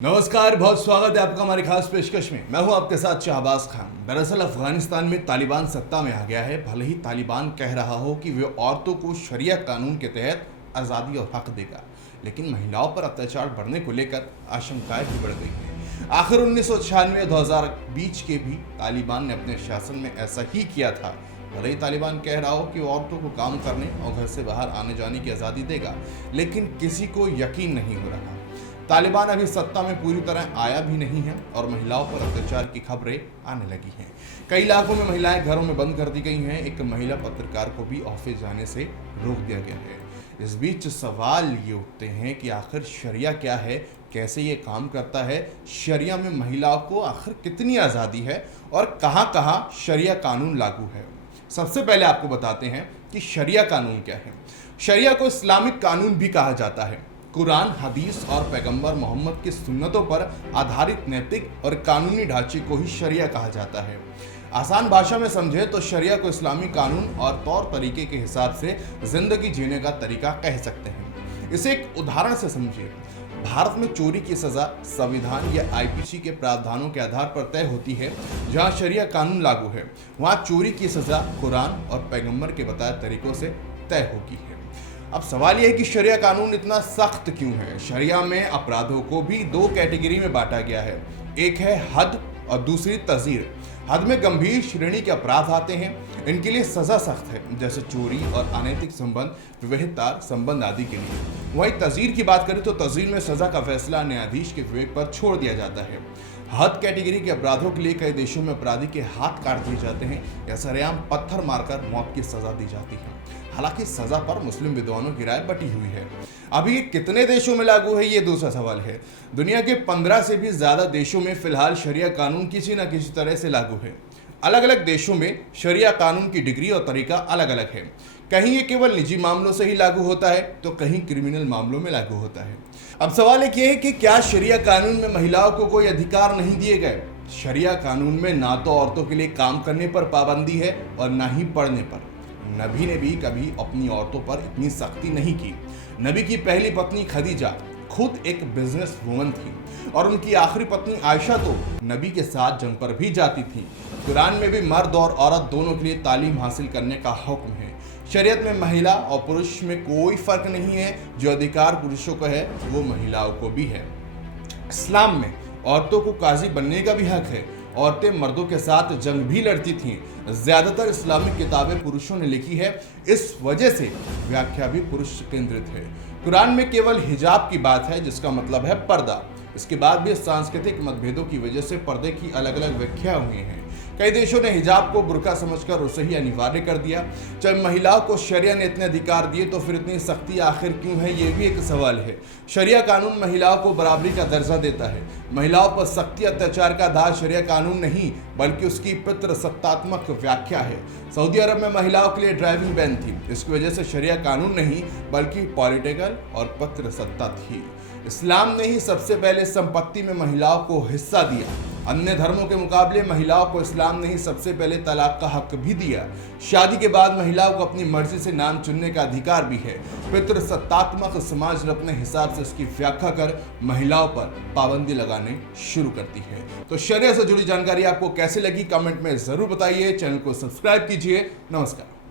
नमस्कार, बहुत स्वागत है आपका हमारी खास पेशकश में। मैं हूं आपके साथ शहबाज खान। दरअसल अफगानिस्तान में तालिबान सत्ता में आ गया है। भले ही तालिबान कह रहा हो कि वे औरतों को शरिया कानून के तहत आज़ादी और हक देगा, लेकिन महिलाओं पर अत्याचार बढ़ने को लेकर आशंकाएं भी बढ़ गई हैं। आखिर 1996 2000 बीच के भी तालिबान ने अपने शासन में ऐसा ही किया था। भले ही तालिबान कह रहा हो कि औरतों को काम करने और घर से बाहर आने जाने की आज़ादी देगा, लेकिन किसी को यकीन नहीं हो रहा। तालिबान अभी सत्ता में पूरी तरह आया भी नहीं है और महिलाओं पर अत्याचार की खबरें आने लगी हैं। कई इलाकों में महिलाएं घरों में बंद कर दी गई हैं। एक महिला पत्रकार को भी ऑफिस जाने से रोक दिया गया है। इस बीच सवाल ये उठते हैं कि आखिर शरिया क्या है, कैसे ये काम करता है, शरिया में महिलाओं को आखिर कितनी आज़ादी है और कहाँ-कहाँ शरिया कानून लागू है। सबसे पहले आपको बताते हैं कि शरिया कानून क्या है। शरिया को इस्लामिक कानून भी कहा जाता है। कुरान, हदीस और पैगंबर मोहम्मद की सुन्नतों पर आधारित नैतिक और कानूनी ढांचे को ही शरिया कहा जाता है। आसान भाषा में समझे तो शरिया को इस्लामी कानून और तौर तरीके के हिसाब से जिंदगी जीने का तरीका कह सकते हैं। इसे एक उदाहरण से समझिए। भारत में चोरी की सजा संविधान या आईपीसी के प्रावधानों के आधार पर तय होती है। जहां शरिया कानून लागू है, वहां चोरी की सजा कुरान और पैगंबर के बताए तरीकों से तय होगी है। अब सवाल यह है कि शरिया कानून इतना सख्त क्यों है। शरिया में अपराधों को भी दो कैटेगरी में बांटा गया है। एक है हद और दूसरी तज़ीर। हद में गंभीर श्रेणी के अपराध आते हैं। इनके लिए सजा सख्त है, जैसे चोरी और अनैतिक संबंध, विवाहेतर संबंध आदि के लिए। वहीं तज़ीर की बात करें तो तज़ीर में सजा का फैसला न्यायाधीश के विवेक पर छोड़ दिया जाता है। हद कैटेगरी के अपराधों के लिए कई देशों में अपराधी के हाथ काट दिए जाते हैं या सरेआम पत्थर मारकर मौत की सजा दी जाती है। हालांकि सजा पर मुस्लिम विद्वानों की राय बटी हुई है। अभी ये कितने देशों में लागू है, ये दूसरा सवाल है। दुनिया के 15 से भी ज्यादा देशों में फिलहाल शरिया कानून किसी न किसी तरह से लागू है। अलग अलग देशों में शरिया कानून की डिग्री और तरीका अलग अलग है। कहीं ये केवल निजी मामलों से ही लागू होता है तो कहीं क्रिमिनल मामलों में लागू होता है। अब सवाल एक ये है कि क्या शरिया कानून में महिलाओं को कोई अधिकार नहीं दिए गए। शरिया कानून में ना तो औरतों के लिए काम करने पर पाबंदी है और ना ही पढ़ने पर। नबी ने भी कभी अपनी औरतों पर इतनी सख्ती नहीं की। नबी की पहली पत्नी खदीजा खुद एक बिजनेस वुमन थी और उनकी आखिरी पत्नी आयशा तो नबी के साथ जंग पर भी जाती थी। कुरान में भी मर्द और औरत दोनों के लिए तालीम हासिल करने का हुक्म है। शरीयत में महिला और पुरुष में कोई फर्क नहीं है। जो अधिकार पुरुषों को है वो महिलाओं को भी है। इस्लाम में औरतों को काजी बनने का भी हक है। औरतें मर्दों के साथ जंग भी लड़ती थीं। ज्यादातर इस्लामिक किताबें पुरुषों ने लिखी है, इस वजह से व्याख्या भी पुरुष केंद्रित है। कुरान में केवल हिजाब की बात है, जिसका मतलब है पर्दा। इसके बाद भी सांस्कृतिक मतभेदों की वजह से पर्दे की अलग अलग व्याख्या हुई हैं। कई देशों ने हिजाब को बुर्का समझकर उसे ही अनिवार्य कर दिया। जब महिलाओं को शरिया ने इतने अधिकार दिए तो फिर इतनी सख्ती आखिर क्यों है, ये भी एक सवाल है। शरिया कानून महिलाओं को बराबरी का दर्जा देता है। महिलाओं पर सख्ती अत्याचार का आधार शरिया कानून नहीं बल्कि उसकी पितृसत्तात्मक व्याख्या है। सऊदी अरब में महिलाओं के लिए ड्राइविंग बैन थी। इसकी वजह से शरिया कानून नहीं बल्कि पॉलिटिकल और पितृसत्ता थी। इस्लाम ने ही सबसे पहले संपत्ति में महिलाओं को हिस्सा दिया। अन्य धर्मों के मुकाबले महिलाओं को इस्लाम ने ही सबसे पहले तलाक का हक भी दिया। शादी के बाद महिलाओं को अपनी मर्जी से नाम चुनने का अधिकार भी है। पितृसत्तात्मक समाज ने अपने हिसाब से इसकी व्याख्या कर महिलाओं पर पाबंदी लगाने शुरू करती है। तो शरिया से जुड़ी जानकारी आपको कैसे लगी, कमेंट में जरूर बताइए। चैनल को सब्सक्राइब कीजिए। नमस्कार।